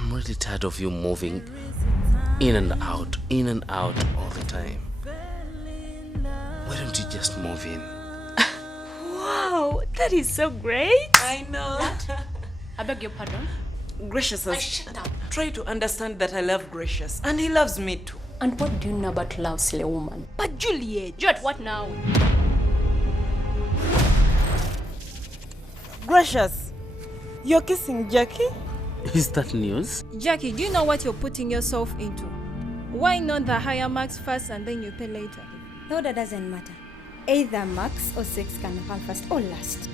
I'm really tired of you moving in and out all the time. Why don't you just move in? Wow, that is so great. I know. I beg your pardon? Gracious, Shut up. try to understand that I love Gracious, and he loves me too. And what do you know about love, silly woman? But Juliet, what now? Gracious, you're kissing Jackie? Is that news? Jackie, do you know what you're putting yourself into? Why not the higher marks first and then you pay later? No, that doesn't matter. Either marks or sex can happen first or last.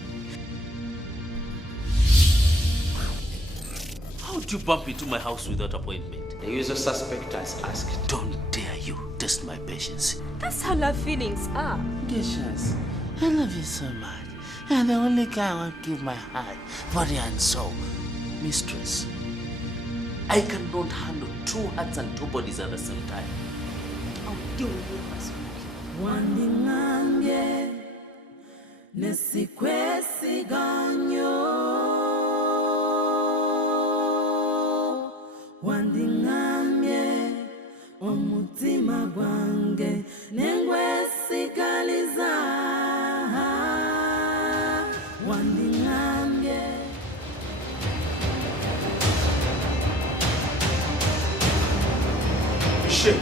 How would you bump into my house without appointment? The usual suspect has asked. Don't dare you test my patience. That's how love feelings are. Gracious, I love you so much. You're the only guy I want to give my heart, body and soul. Mistress, I cannot handle two hearts and two bodies at the same time. I'll deal with you first. Wandingambye nesikwesiganyo wandingambye omutima gwange nengwesigaliza wandingambye Shit.